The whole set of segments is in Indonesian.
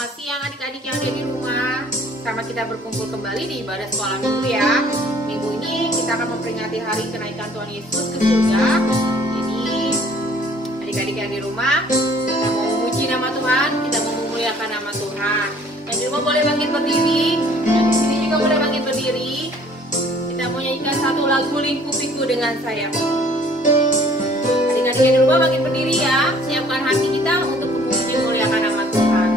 Selamat siang adik-adik yang ada di rumah. Sama kita berkumpul kembali di ibadah sekolah minggu ya. Minggu ini kita akan memperingati hari kenaikan Tuhan Yesus ke surga. Jadi adik-adik yang di rumah, kita mau memuji nama Tuhan, kita mau memuliakan nama Tuhan. Yang di rumah boleh bangkit berdiri, yang di sini juga boleh bangkit berdiri. Kita mau nyanyikan satu lagu Lingkupiku dengan Sayapmu. Adik-adik yang di rumah bangkit berdiri ya. Siapkan hati kita untuk memuji memuliakan nama Tuhan.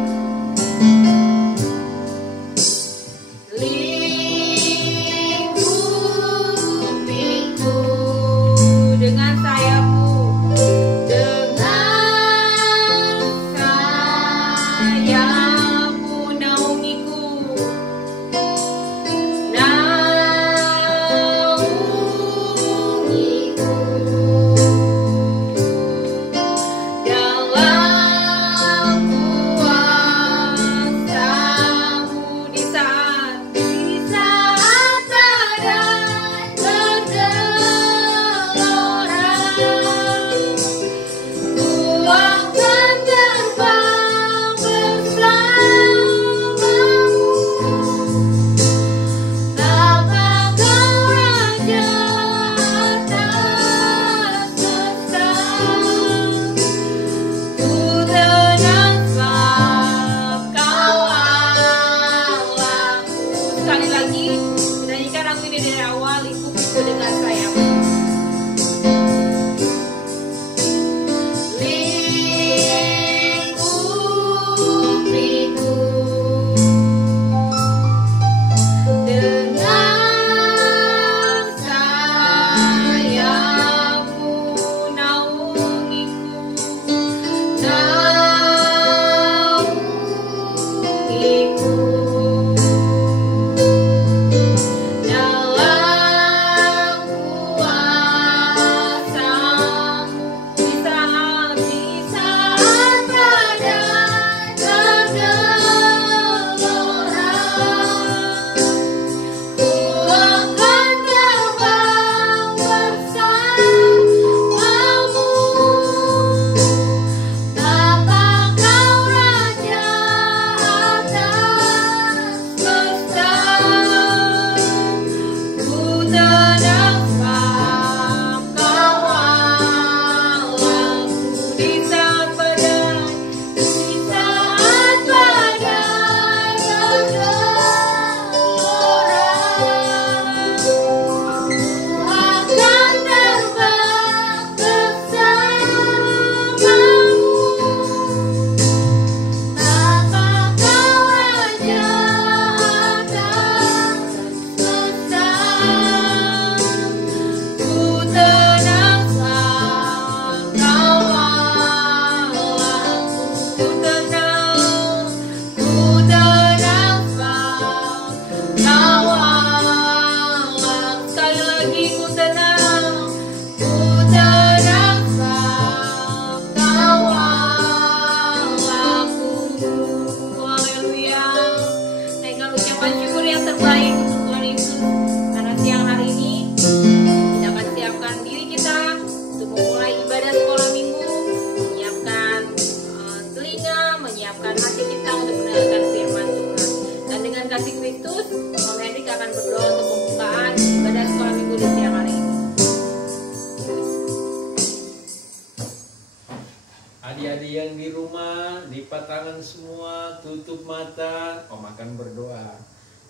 Adik-adik yang di rumah, lipat tangan semua, tutup mata, Om akan berdoa.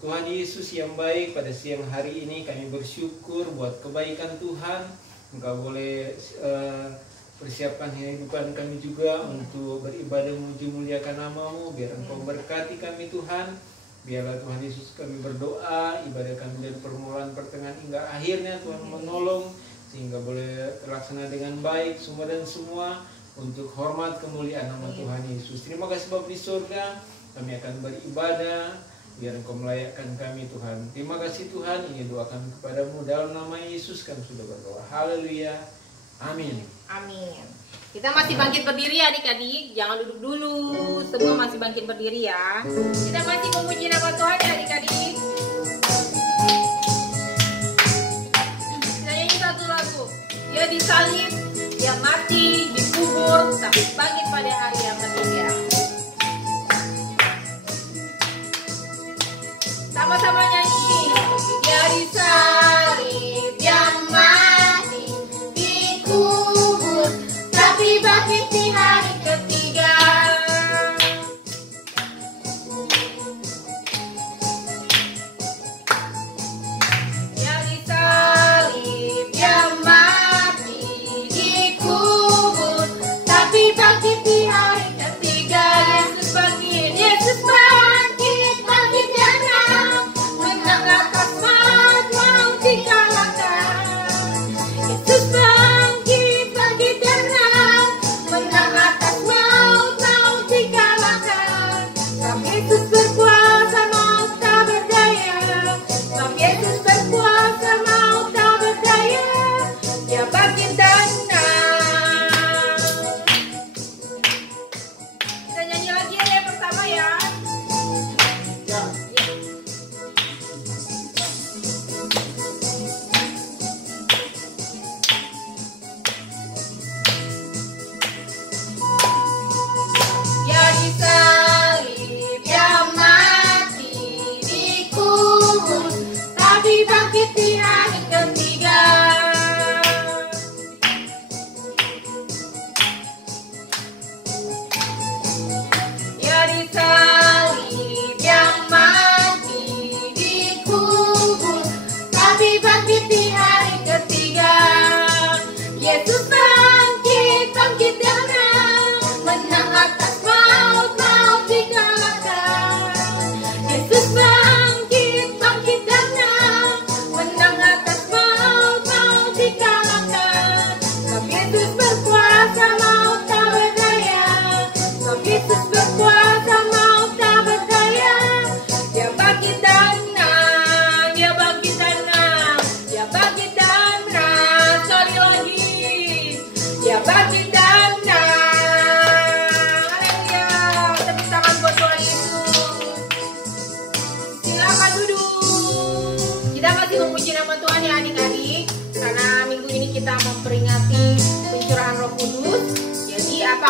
Tuhan Yesus yang baik, pada siang hari ini kami bersyukur buat kebaikan Tuhan. Engkau boleh persiapkan kehidupan kami juga untuk beribadah memuji muliakan nama-Mu. Biar Engkau berkati kami Tuhan. Biarlah Tuhan Yesus kami berdoa, ibadah kami dari permulaan pertengahan hingga akhirnya Tuhan menolong. Sehingga boleh terlaksana dengan baik semua dan semua. Untuk hormat kemuliaan nama Tuhan Yesus. Terima kasih Bapa di surga. Kami akan beribadah. Biar Engkau melayakkan kami Tuhan. Terima kasih Tuhan. Ini doa kami kepadamu. Dalam nama Yesus kami sudah berdoa. Haleluya. Amin. Amin. Kita masih bangkit berdiri adik-adik. Jangan duduk dulu. Semua masih bangkit berdiri ya. Kita masih memuji nama Tuhan ya adik-adik. Kita nyanyi satu lagu. Dia disalib, dia mati, dikubur, tapi bangkit pada hari yang ketiga.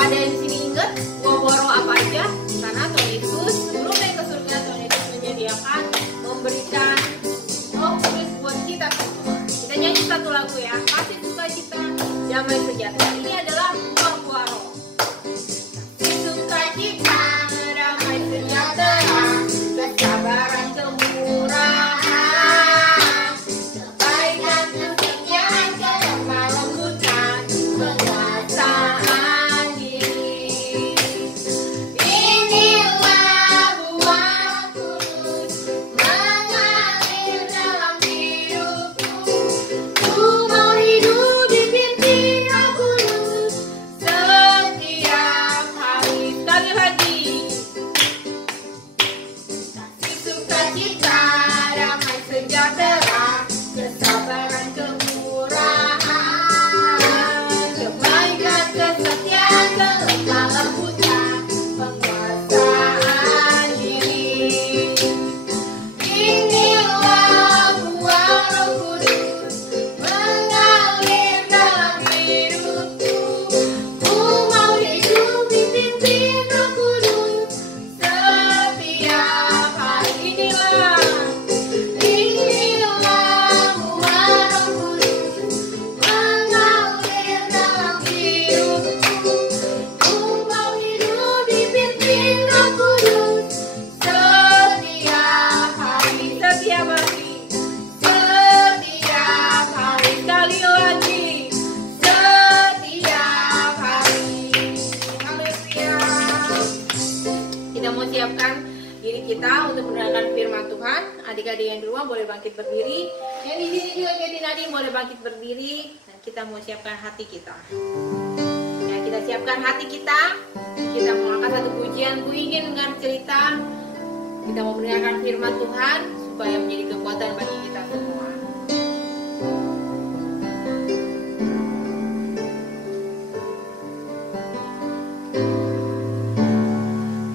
ada yang di sini ingat buah-buah roh apa aja? Karena Tuhan Yesus sebelum naik ke surga, Tuhan Yesus menyediakan memberikan Roh Kudus buat kita semua. Kita nyanyi satu lagu ya, kasih sukacita, damai sejahtera. Ini adalah buah-buah roh. Kasih sukacita, damai sejahtera, kesabaran, kemurahan, kebaikan, kesetiaan, kelemah lembutan, penguasaan diri. Inilah buah kudus mengalir dalam hidupku. Ku mau hidup dipimpin Roh Kudus setiap hari. Sekali lagi. Kasih sukacita, damai sejahtera, kesabaran, kemurahan, kebaikan, kesetiaan, kelemah lembutan, penguasaan diri. Inilah buah Roh Kudus mengalir dalam hidupku. Ku mau hidup dipimpin Roh Kudus setiap hari. Inilah buah Roh Kudus mengalir dalam hidupku. Ku mau hidup dipimpin Roh Kudus setiap hari. Setiap hari. Setiap hari. Sekali lagi. Setiap hari. Haleluya. Kita mau siapkan diri kita untuk mendengarkan firman Tuhan. Adik-adik yang di rumah boleh bangkit berdiri. Yang di sini juga Keti Nadine boleh bangkit berdiri. Dan kita mau siapkan hati kita. Ya, kita siapkan hati kita. Kita mau angkat satu pujian. Ku ingin dengar cerita. Kita mau mendengarkan firman Tuhan supaya menjadi kekuatan bagi kita semua.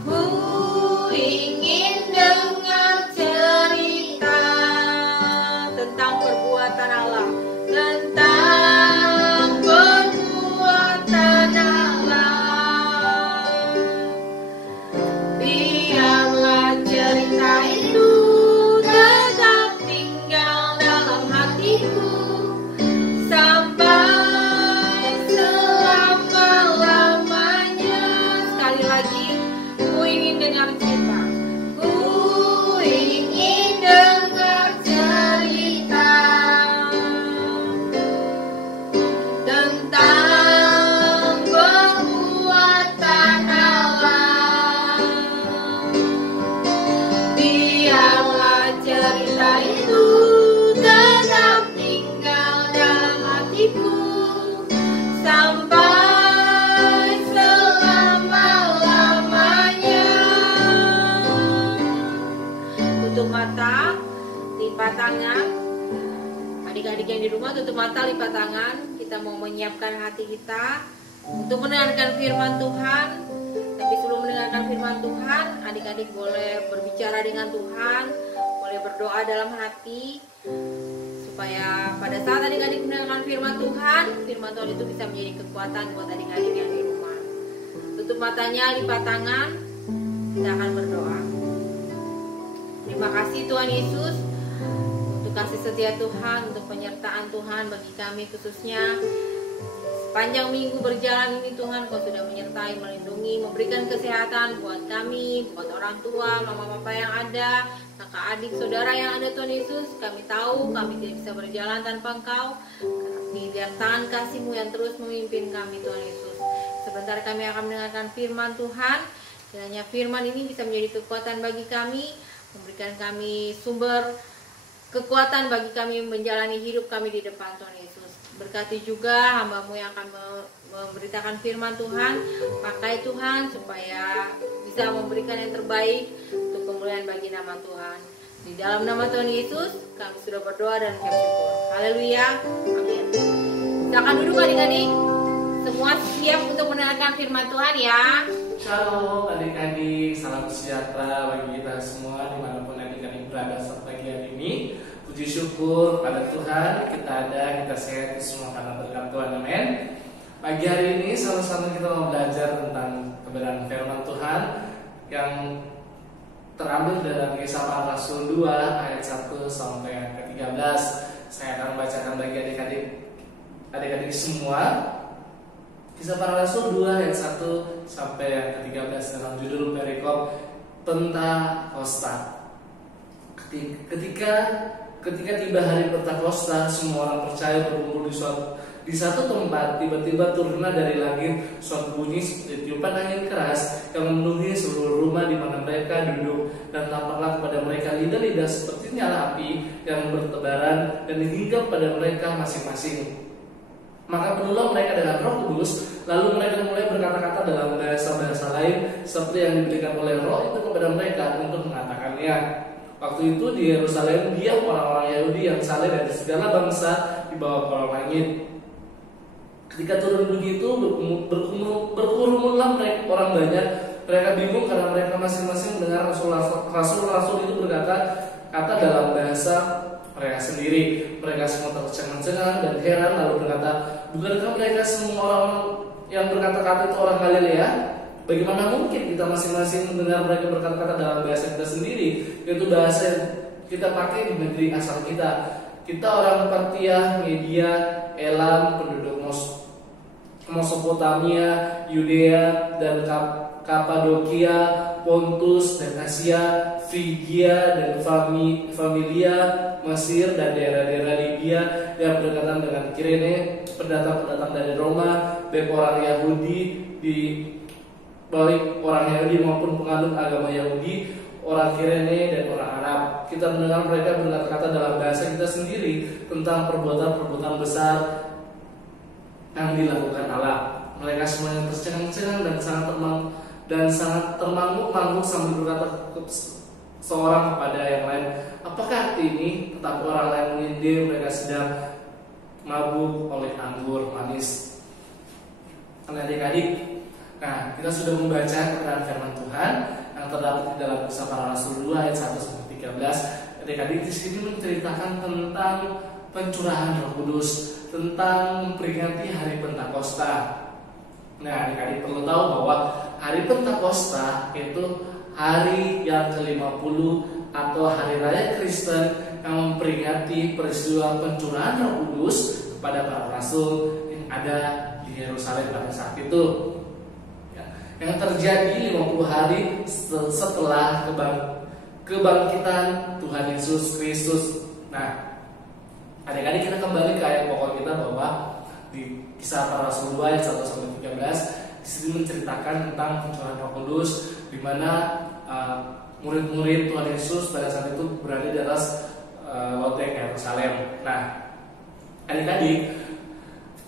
Ku ingin dengar cerita tentang perbuatan Allah, tentang perbuatan Allah. Biarlah cerita itu tetap tinggal dalam hatiku sampai selama-lamanya. Sekali lagi, ku ingin dengar cerita. Ku ingin dengar cerita tentang perbuatan Allah. Biarlah cerita itu tetap tinggal dalam hatiku sampai selama-lamanya. Tutup mata, lipat tangan. Adik-adik yang di rumah tutup mata, lipat tangan. Kita mau menyiapkan hati kita untuk mendengarkan firman Tuhan. Tapi sebelum mendengarkan firman Tuhan, adik-adik boleh berbicara dengan Tuhan, boleh berdoa dalam hati, supaya pada saat adik-adik mendengarkan firman Tuhan itu bisa menjadi kekuatan buat adik-adik yang di rumah. Tutup matanya, lipat tangan, kita akan berdoa. Terima kasih Tuhan Yesus untuk kasih setia Tuhan, untuk penyertaan Tuhan bagi kami khususnya. Sepanjang minggu berjalan ini Tuhan, Kau sudah menyertai, melindungi, memberikan kesehatan buat kami, buat orang tua, mama papa yang ada, kakak adik, saudara yang ada Tuhan Yesus. Kami tahu kami tidak bisa berjalan tanpa Engkau, di dalam tangan kasih-Mu yang terus memimpin kami Tuhan Yesus. Sebentar kami akan mendengarkan firman Tuhan. Kiranya firman ini bisa menjadi kekuatan bagi kami, memberikan kami sumber kekuatan bagi kami menjalani hidup kami di depan Tuhan Yesus. Berkati juga hamba-Mu yang akan memberitakan firman Tuhan. Pakai Tuhan supaya bisa memberikan yang terbaik untuk kemuliaan bagi nama Tuhan. Di dalam nama Tuhan Yesus kami sudah berdoa dan ucap syukur. Haleluya. Amin. Silakan duduk adik-adik. Semua siap untuk mendengarkan firman Tuhan ya. Shalom adik-adik, salam sejahtera bagi kita semua dimanapun adik-adik berada saat pagi hari ini. Puji syukur pada Tuhan, kita ada, kita sehat semua karena berkat Tuhan, amin. Pagi hari ini sama-sama kita mau belajar tentang kebenaran firman Tuhan yang terambil dalam Kisah Para Rasul 2 ayat 1 sampai yang ke-13. Saya akan bacakan bagi adik-adik semua. Kisah Para Rasul 2 ayat 1 sampai yang ke-13 dalam judul perikop Pentakosta. Ketika tiba hari Pentakosta, semua orang percaya berkumpul di satu tempat. Tiba-tiba turunlah dari langit suatu bunyi seperti tiupan angin keras yang memenuhi seluruh rumah di mana mereka duduk, dan tampaklah kepada mereka lidah-lidah seperti nyala api yang bertebaran dan hinggap pada mereka masing-masing. Maka penuhlah mereka dengan Roh Kudus, lalu mereka mulai berkata-kata dalam bahasa-bahasa lain seperti yang diberikan oleh Roh itu kepada mereka untuk mengatakannya. Waktu itu di Yerusalem diam orang-orang Yahudi yang saleh dari segala bangsa di bawah kolong langit. Ketika turun bunyi itu berkerumunlah orang banyak. Mereka bingung karena mereka masing-masing mendengar rasul-rasul itu berkata dalam bahasa mereka sendiri. Mereka semua tercengang-cengang dan heran, lalu berkata, bukankah mereka semua orang yang berkata-kata itu orang Galilea? Bagaimana mungkin kita masing-masing mendengar mereka berkata-kata dalam bahasa kita sendiri, yaitu bahasa yang kita pakai di negeri asal kita? Kita orang Partia, Media, Elam, penduduk Mesopotamia, Yudea dan Kapadokia, Pontus dan Asia, Frigia dan Familia, Mesir dan daerah-daerah Libya yang berdekatan dengan Kirene, pendatang-pendatang dari Roma, baik orang Yahudi maupun penganut agama Yahudi, orang Kirene dan orang Arab. Kita mendengar mereka berkata-kata dalam bahasa kita sendiri tentang perbuatan-perbuatan besar yang dilakukan Allah. Mereka semuanya tercengang-cengang dan sangat termangu-mangu sambil berkata seorang kepada yang lain, apakah ini? Tetapi orang lain menyindir mereka sedang mabuk oleh anggur manis. Adik-adik, nah kita sudah membaca kebenaran firman Tuhan yang terdapat di dalam Kisah Para Rasul 2 ayat 1 sampai 13. Adik-adik di sini menceritakan tentang pencurahan Roh Kudus, tentang memperingati hari Pentakosta. Nah, adik-adik perlu tahu bahwa hari Pentakosta itu hari yang ke-50 atau hari raya Kristen yang memperingati peristiwa pencurahan Roh Kudus kepada para rasul yang ada di Yerusalem pada saat itu. Yang terjadi 50 hari setelah kebangkitan Tuhan Yesus Kristus. Nah, adik-adik kita kembali ke ayat pokok kita bahwa di Kisah Para Rasul 2 ayat 1 sampai 13 di sini menceritakan tentang pencurahan Roh Kudus, di mana murid-murid Tuhan Yesus pada saat itu berada di atas loteng Yerusalem. Nah, adik-adik,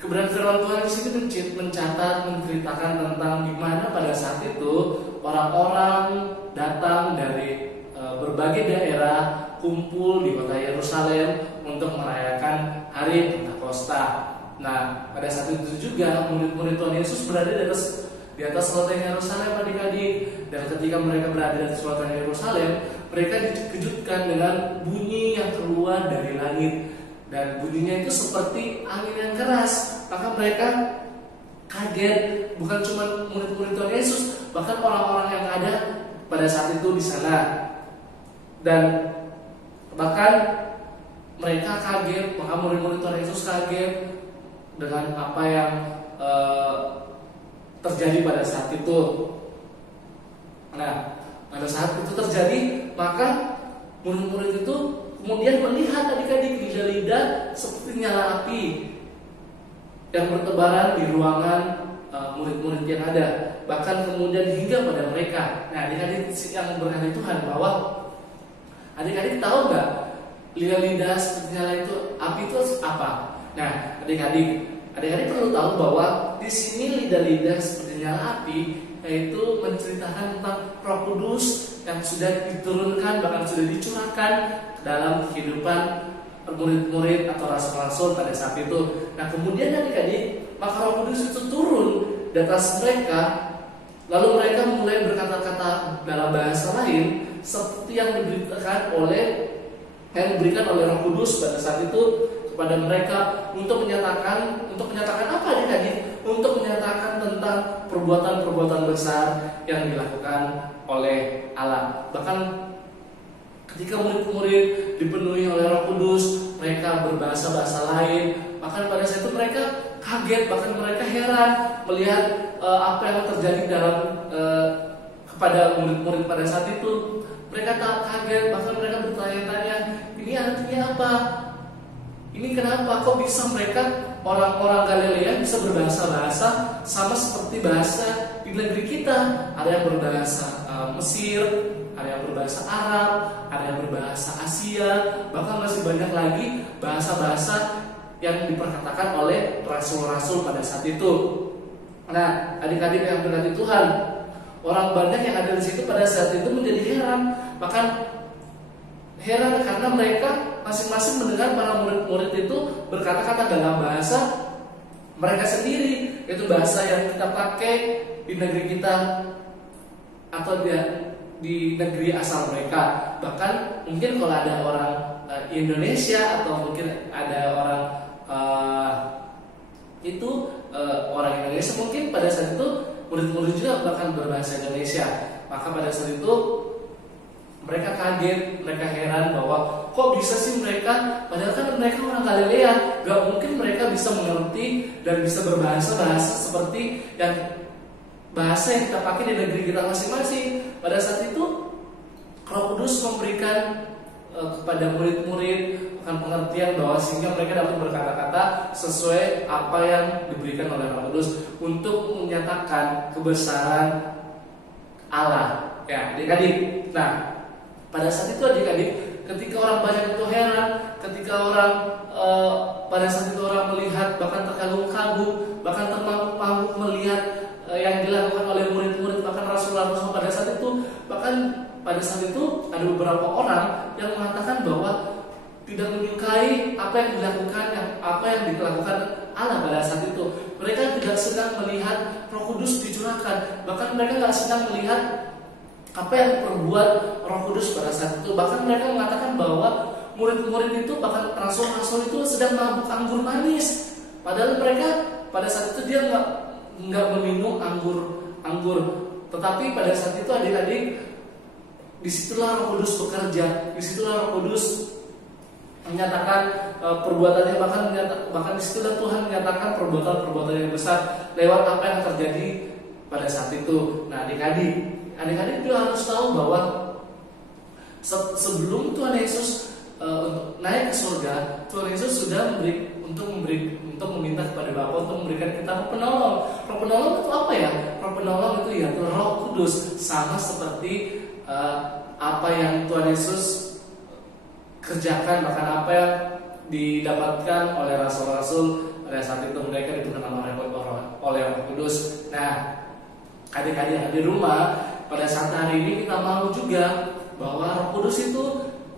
kebenaran firman Tuhan di sini menceritakan tentang di mana pada saat itu orang-orang datang dari berbagai daerah kumpul di kota Yerusalem untuk merayakan hari Pentakosta. Nah, pada saat itu juga murid-murid Tuhan Yesus berada di atas loteng Yerusalem, adik-adik. Dan ketika mereka berada di atas loteng Yerusalem, mereka dikejutkan dengan bunyi yang keluar dari langit. Dan bunyinya itu seperti angin yang keras. Maka mereka kaget, bukan cuma murid-murid Tuhan Yesus, bahkan orang-orang yang ada pada saat itu di sana. Dan bahkan mereka kaget, maka murid-murid Tuhan Yesus kaget dengan apa yang terjadi pada saat itu. Nah, pada saat itu terjadi, maka murid-murid itu kemudian melihat adik-adik lidah-lidah seperti nyala api yang bertebaran di ruangan murid-murid yang ada, bahkan kemudian hingga pada mereka. Nah, adik-adik yang berkata Tuhan bahwa adik-adik tahu nggak lidah-lidah seperti nyala itu api itu apa? Nah, adik-adik perlu tahu bahwa di sini lidah-lidah seperti nyala api yaitu menceritakan tentang Roh Kudus yang sudah diturunkan, bahkan sudah dicurahkan dalam kehidupan murid-murid atau rasul-rasul pada saat itu. Nah, kemudian adik-adik, maka Roh Kudus itu turun di atas mereka, lalu mereka mulai berkata-kata dalam bahasa lain seperti yang diberikan oleh Roh Kudus pada saat itu kepada mereka untuk menyatakan apa adik-adik? untuk menyatakan tentang perbuatan-perbuatan besar yang dilakukan oleh Allah. Bahkan ketika murid-murid dipenuhi oleh Roh Kudus, mereka berbahasa-bahasa lain. Bahkan pada saat itu mereka kaget, bahkan mereka heran melihat apa yang terjadi dalam kepada murid-murid pada saat itu. Mereka tak kaget, bahkan mereka bertanya-tanya, ini artinya apa? Ini kenapa? Kok bisa mereka orang-orang Galilea bisa berbahasa-bahasa sama seperti bahasa di negeri kita? Ada yang berbahasa Mesir, ada yang berbahasa Arab, ada yang berbahasa Asia, bahkan masih banyak lagi bahasa-bahasa yang diperkatakan oleh rasul-rasul pada saat itu. Nah, adik-adik yang berkati Tuhan, orang banyak yang ada di situ pada saat itu menjadi heran, bahkan heran karena mereka masing-masing mendengar para murid-murid itu berkata-kata dalam bahasa mereka sendiri, yaitu bahasa yang kita pakai di negeri kita atau di negeri asal mereka. Bahkan mungkin kalau ada orang Indonesia atau mungkin ada orang orang Indonesia, mungkin pada saat itu murid-murid juga bahkan berbahasa Indonesia. Maka pada saat itu mereka kaget, mereka heran bahwa kok bisa sih mereka, padahal kan mereka orang Galilea, gak mungkin mereka bisa mengerti dan bisa berbahasa-bahasa seperti yang bahasa yang kita pakai di negeri kita masing-masing. Pada saat itu Roh Kudus memberikan kepada murid-murid akan pengertian bahwa sehingga mereka dapat berkata-kata sesuai apa yang diberikan oleh Roh Kudus untuk menyatakan kebesaran Allah. Ya, adik-adik. Nah, pada saat itu adik-adik, ketika orang banyak itu heran, ketika orang pada saat itu orang melihat bahkan terkagum-kagum, bahkan termanguk-manguk melihat yang dilakukan oleh murid-murid bahkan rasul-rasul pada saat itu, bahkan pada saat itu ada beberapa orang yang mengatakan bahwa tidak menyukai apa yang dilakukan, apa yang dilakukan Allah pada saat itu. Mereka tidak sedang melihat Roh Kudus dicurahkan, bahkan mereka tidak sedang melihat apa yang diperbuat Roh Kudus pada saat itu. Bahkan mereka mengatakan bahwa murid-murid itu, bahkan rasul-rasul itu sedang mabuk anggur manis. Padahal mereka pada saat itu dia nggak meminum anggur. Tetapi pada saat itu adik-adik, disitulah Roh Kudus bekerja, disitulah Roh Kudus menyatakan perbuatannya, bahkan disitulah Tuhan menyatakan perbuatan-perbuatan yang besar lewat apa yang terjadi pada saat itu. Nah, adik-adik juga harus tahu bahwa sebelum Tuhan Yesus untuk naik ke surga, Tuhan Yesus sudah meminta kepada Bapa untuk memberikan kita Roh Penolong. Roh Penolong itu apa ya? Roh Penolong itu ya Roh Kudus, sama seperti apa yang Tuhan Yesus kerjakan, bahkan apa yang didapatkan oleh rasul-rasul pada saat itu, mereka dipenuhi oleh Roh Kudus. Nah, adik-adik yang di rumah, pada saat hari ini kita mau juga bahwa Roh Kudus itu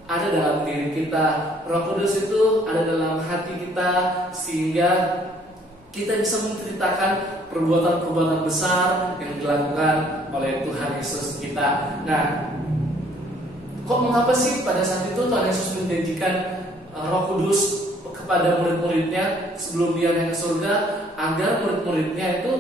ada dalam diri kita, Roh Kudus itu ada dalam hati kita, sehingga kita bisa menceritakan perbuatan-perbuatan besar yang dilakukan oleh Tuhan Yesus kita. Nah, kok mengapa sih pada saat itu Tuhan Yesus menjanjikan Roh Kudus kepada murid-muridnya sebelum dia naik ke surga, agar murid-muridnya itu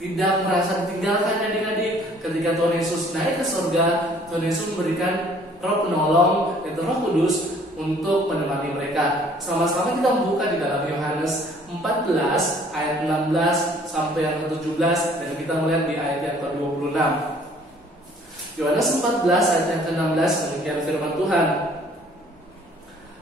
tidak merasa ditinggalkan adik-adik. Ketika Tuhan Yesus naik ke surga, Tuhan Yesus memberikan Roh Penolong, yaitu Roh Kudus, untuk menemani mereka. Sama-sama kita membuka di dalam Yohanes 14 ayat 16 sampai yang ke-17, dan kita melihat di ayat yang ke-26. Yohanes 14 ayat yang ke-16, demikian firman Tuhan.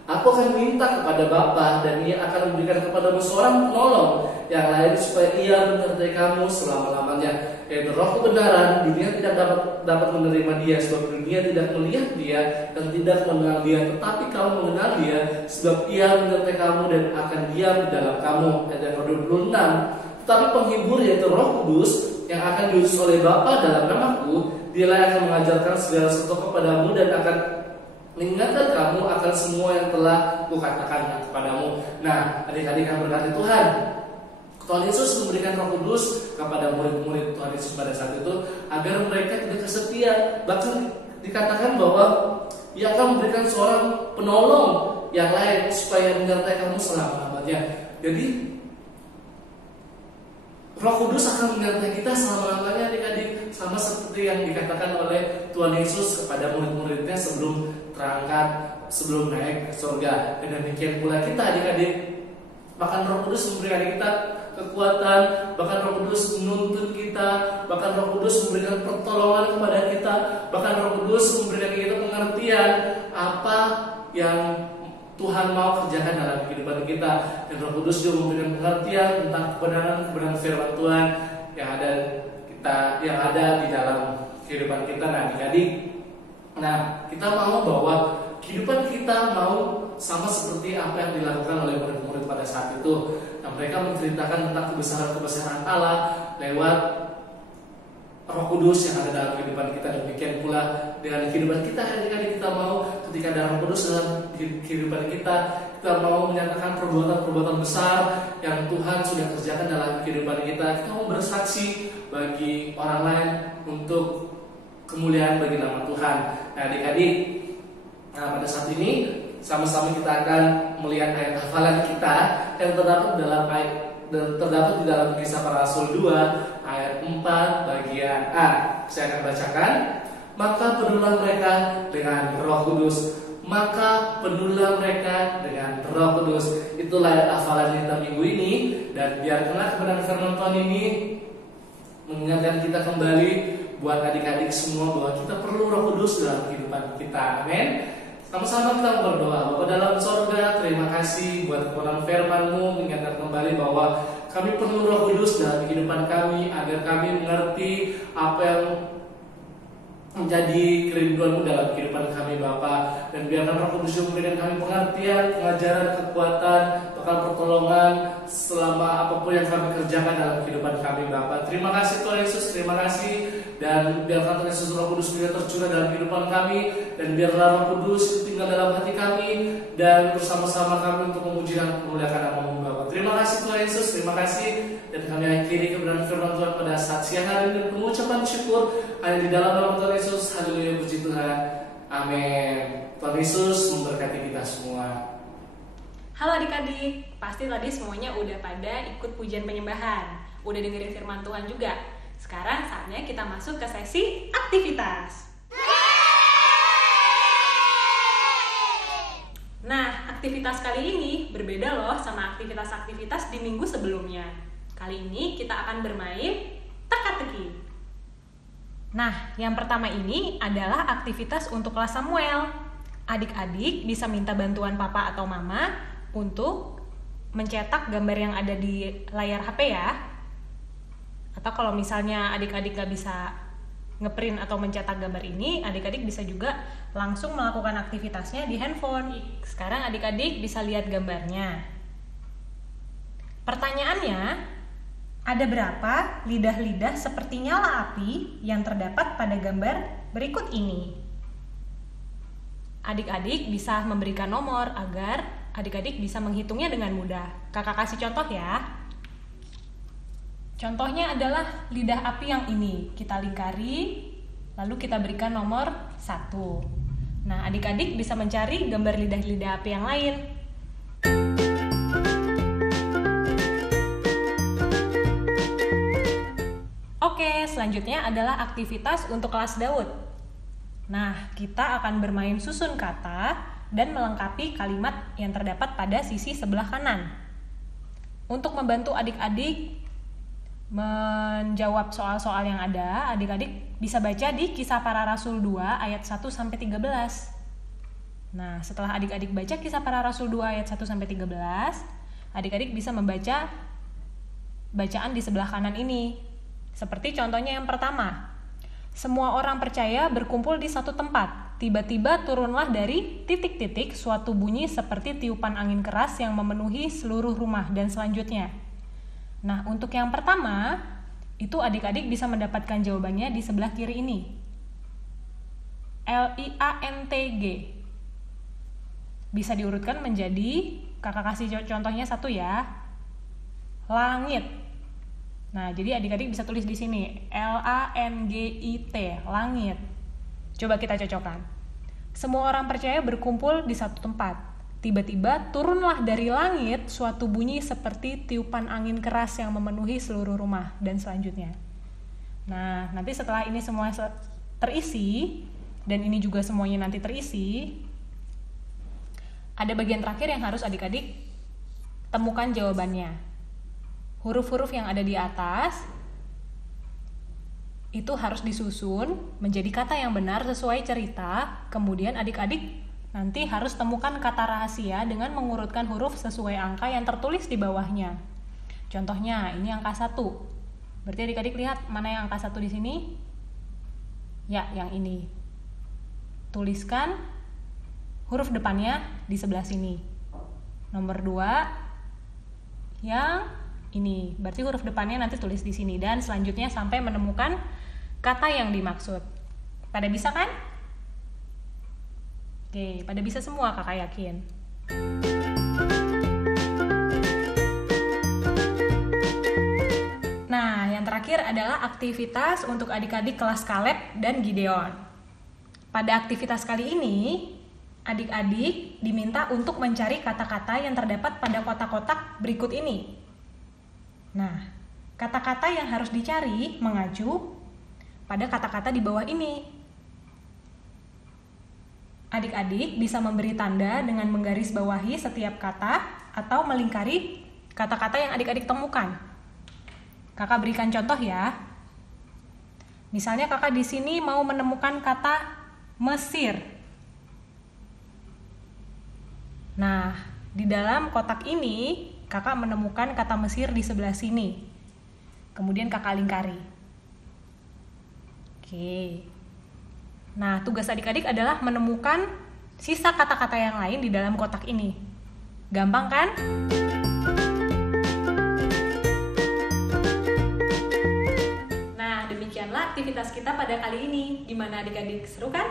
Aku akan minta kepada Bapa, dan Ia akan memberikan kepadamu seorang penolong yang lain, supaya Ia menyertai kamu selama-lamanya, yaitu Roh kebenaran. Dunia tidak dapat menerima Dia, sebab dunia tidak melihat Dia dan tidak mengenal Dia, tetapi kamu mengenal Dia, sebab Ia menyertai kamu dan akan diam di dalam kamu. Ayat yang ke-26. Tetapi penghibur, yaitu Roh Kudus, yang akan diutus oleh Bapa dalam namaku, Dialah yang akan mengajarkan segala sesuatu kepadamu dan akan mengingatkan kamu akan semua yang telah kukatakan kepadamu. Nah, adik-adik yang berkati Tuhan, Tuhan Yesus memberikan Roh Kudus kepada murid-murid Tuhan Yesus pada saat itu agar mereka tidak kesepian. Bahkan dikatakan bahwa Ia akan memberikan seorang penolong yang lain supaya menyertai kamu selama-lamanya. Jadi Roh Kudus akan menyertai kita selama-lamanya adik-adik, sama seperti yang dikatakan oleh Tuhan Yesus kepada murid-muridnya sebelum naik ke surga. Dan demikian pula kita adik-adik, bahkan Roh Kudus memberikan kita kekuatan, bahkan Roh Kudus menuntun kita, bahkan Roh Kudus memberikan pertolongan kepada kita, bahkan Roh Kudus memberikan kita pengertian apa yang Tuhan mau kerjakan dalam kehidupan kita. Dan Roh Kudus juga memberikan pengertian tentang kebenaran firman Tuhan yang ada di dalam kehidupan kita. Nah, adik-adik, kita mau bahwa kehidupan kita mau sama seperti apa yang dilakukan oleh murid-murid pada saat itu. Nah, mereka menceritakan tentang kebesaran Allah lewat Roh Kudus yang ada dalam kehidupan kita. Demikian pula dengan kehidupan kita, adik-adik, kita mau ketika ada Roh Kudus dalam kehidupan kita mau menyatakan perbuatan-perbuatan besar yang Tuhan sudah kerjakan dalam kehidupan kita. Kita mau bersaksi bagi orang lain untuk kemuliaan bagi nama Tuhan. Nah, adik-adik, pada saat ini sama-sama kita akan melihat ayat hafalan kita yang terdapat di dalam Kisah Para Rasul 2 ayat 4 bagian A. Saya akan bacakan. Maka penuhlah mereka dengan Roh Kudus. Maka penuhlah mereka dengan Roh Kudus. Itulah ayat hafalan kita minggu ini. Dan biarkanlah kebenaran firman Tuhan ini mengingatkan kita kembali buat adik-adik semua bahwa kita perlu Roh Kudus dalam kehidupan kita. Amin. Sama-sama kita berdoa. Bapa dalam sorga, terima kasih buat kebenaran firman-Mu, mengingatkan kembali bahwa kami perlu Roh Kudus dalam kehidupan kami, agar kami mengerti apa yang menjadi kerinduan-Mu dalam kehidupan kami, Bapa. Dan biarkan Roh Kudus memberikan kami pengertian, pengajaran, kekuatan, bahkan pertolongan selama apapun yang kami kerjakan dalam kehidupan kami, Bapa. Terima kasih Tuhan Yesus, terima kasih. Dan biarkan Tuhan Yesus, Roh Kudus juga tercurah dalam kehidupan kami. Dan biarlah Roh Kudus tinggal dalam hati kami dan bersama-sama kami untuk memuji dan memuliakan nama-Mu, Bapa. Terima kasih Tuhan Yesus, terima kasih. Dan kami akhiri kebenaran firman Tuhan pada saat siang hari ini, pengucapan syukur hanya di dalam nama Tuhan Yesus. Haleluya, puji Tuhan. Amin. Tuhan Yesus memberkati kita semua. Halo adik-adik, pasti tadi semuanya udah pada ikut pujian penyembahan, udah dengerin firman Tuhan juga. Sekarang saatnya kita masuk ke sesi aktivitas. Nah, aktivitas kali ini berbeda loh sama aktivitas-aktivitas di minggu sebelumnya. Kali ini kita akan bermain teka-teki. Nah, yang pertama ini adalah aktivitas untuk kelas Samuel. Adik-adik bisa minta bantuan papa atau mama untuk mencetak gambar yang ada di layar HP ya. Atau kalau misalnya adik-adik gak bisa ngeprint atau mencetak gambar ini, adik-adik bisa juga langsung melakukan aktivitasnya di handphone. Sekarang adik-adik bisa lihat gambarnya. Pertanyaannya, ada berapa lidah-lidah seperti nyala api yang terdapat pada gambar berikut ini? Adik-adik bisa memberikan nomor agar adik-adik bisa menghitungnya dengan mudah. Kakak kasih contoh ya. Contohnya adalah lidah api yang ini. Kita lingkari, lalu kita berikan nomor 1. Nah, adik-adik bisa mencari gambar lidah-lidah api yang lain. Oke, selanjutnya adalah aktivitas untuk kelas Daud. Nah, kita akan bermain susun kata dan melengkapi kalimat yang terdapat pada sisi sebelah kanan. Untuk membantu adik-adik menjawab soal-soal yang ada, adik-adik bisa baca di Kisah Para Rasul 2 ayat 1-13. Nah, setelah adik-adik baca Kisah Para Rasul 2 ayat 1-13, adik-adik bisa membaca bacaan di sebelah kanan ini. Seperti contohnya yang pertama. Semua orang percaya berkumpul di satu tempat. Tiba-tiba turunlah dari titik-titik suatu bunyi seperti tiupan angin keras yang memenuhi seluruh rumah dan selanjutnya. Nah, untuk yang pertama, itu adik-adik bisa mendapatkan jawabannya di sebelah kiri ini. LIANTG. Bisa diurutkan menjadi, kakak kasih contohnya 1 ya. Langit. Nah, jadi adik-adik bisa tulis di sini LANGIT, langit. Coba kita cocokkan. Semua orang percaya berkumpul di satu tempat. tiba-tiba turunlah dari langit suatu bunyi seperti tiupan angin keras yang memenuhi seluruh rumah, dan selanjutnya. Nah, nanti setelah ini semua terisi, dan ini juga semuanya nanti terisi, ada bagian terakhir yang harus adik-adik temukan jawabannya. Huruf-huruf yang ada di atas itu harus disusun menjadi kata yang benar sesuai cerita. Kemudian adik-adik nanti harus temukan kata rahasia dengan mengurutkan huruf sesuai angka yang tertulis di bawahnya. Contohnya, ini angka 1. Berarti adik-adik lihat mana yang angka 1 di sini? Ya, yang ini. Tuliskan huruf depannya di sebelah sini. Nomor 2 yang ini. Berarti huruf depannya nanti tulis di sini, dan selanjutnya sampai menemukan kata yang dimaksud. Pada bisa kan? Oke, pada bisa semua, kakak yakin. Nah, yang terakhir adalah aktivitas untuk adik-adik kelas Kaleb dan Gideon. Pada aktivitas kali ini, adik-adik diminta untuk mencari kata-kata yang terdapat pada kotak-kotak berikut ini. Nah, kata-kata yang harus dicari mengacu pada kata-kata di bawah ini. Adik-adik bisa memberi tanda dengan menggaris bawahi setiap kata atau melingkari kata-kata yang adik-adik temukan. Kakak berikan contoh ya. Misalnya kakak di sini mau menemukan kata Mesir. Nah, di dalam kotak ini kakak menemukan kata Mesir di sebelah sini. Kemudian kakak lingkari. Oke. Nah, tugas adik-adik adalah menemukan sisa kata-kata yang lain di dalam kotak ini. Gampang kan? Nah, demikianlah aktivitas kita pada kali ini. Gimana adik-adik, seru kan?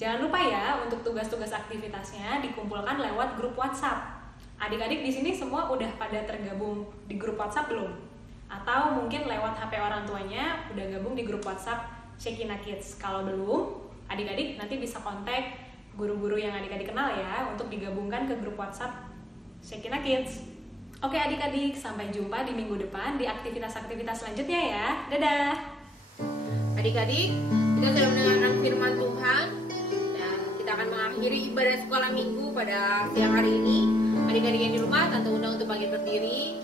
Jangan lupa ya, untuk tugas-tugas aktivitasnya dikumpulkan lewat grup WhatsApp. Adik-adik di sini semua udah pada tergabung di grup WhatsApp belum? Atau mungkin lewat HP orang tuanya udah gabung di grup WhatsApp Shekina Kids. Kalau belum, adik-adik nanti bisa kontak guru-guru yang adik-adik kenal ya untuk digabungkan ke grup WhatsApp Shekina Kids. Oke adik-adik, sampai jumpa di minggu depan di aktivitas-aktivitas selanjutnya ya. Dadah! Adik-adik, kita sudah mendengarkan firman Tuhan dan kita akan mengakhiri ibadah sekolah minggu pada siang hari ini. Adik-adik yang di rumah, Tante undang untuk bangkit berdiri.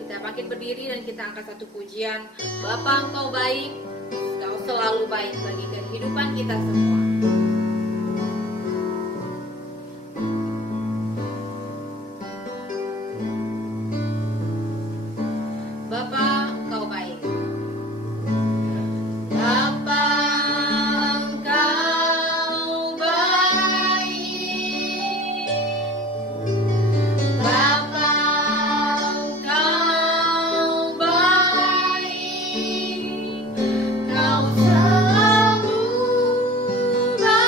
Kita bangkit berdiri dan kita angkat satu pujian. Bapa, Engkau baik, Engkau selalu baik bagi kehidupan kita semua. Bapa, Engkau baik. Bapa, Engkau baik. Bapa, Engkau baik. Kau selalu baik.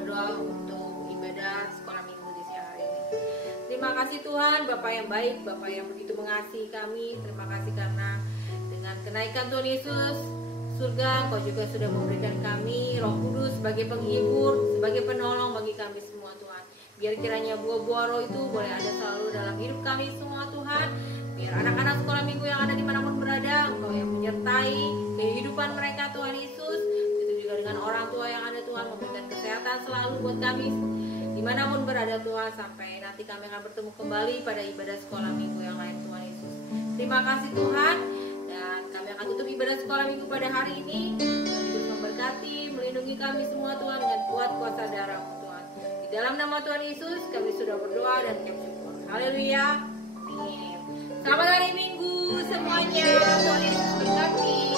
berdoa untuk ibadah sekolah minggu di siang hari ini. Terima kasih Tuhan, Bapak yang baik, Bapak yang begitu mengasihi kami. Terima kasih karena dengan kenaikan Tuhan Yesus surga, Engkau juga sudah memberikan kami Roh Kudus sebagai penghibur, sebagai penolong bagi kami semua Tuhan. Biar kiranya buah-buah Roh itu boleh ada selalu dalam hidup kami semua Tuhan. Biar anak-anak sekolah minggu yang ada dimanapun berada, Engkau yang menyertai kehidupan mereka Tuhan Yesus. Itu juga dengan orang tua yang ada Tuhan, memberikan kesehatan selalu buat kami dimanapun berada Tuhan, sampai nanti kami akan bertemu kembali pada ibadah sekolah minggu yang lain Tuhan Yesus. Terima kasih Tuhan, dan kami akan tutup ibadah sekolah minggu pada hari ini. Tuhan Yesus memberkati, melindungi kami semua Tuhan dengan kuat kuasa darah-Mu Tuhan. Di dalam nama Tuhan Yesus kami sudah berdoa dan mengucap syukur. Haleluya. Amin. Selamat hari Minggu semuanya. Tuhan Yesus berkati.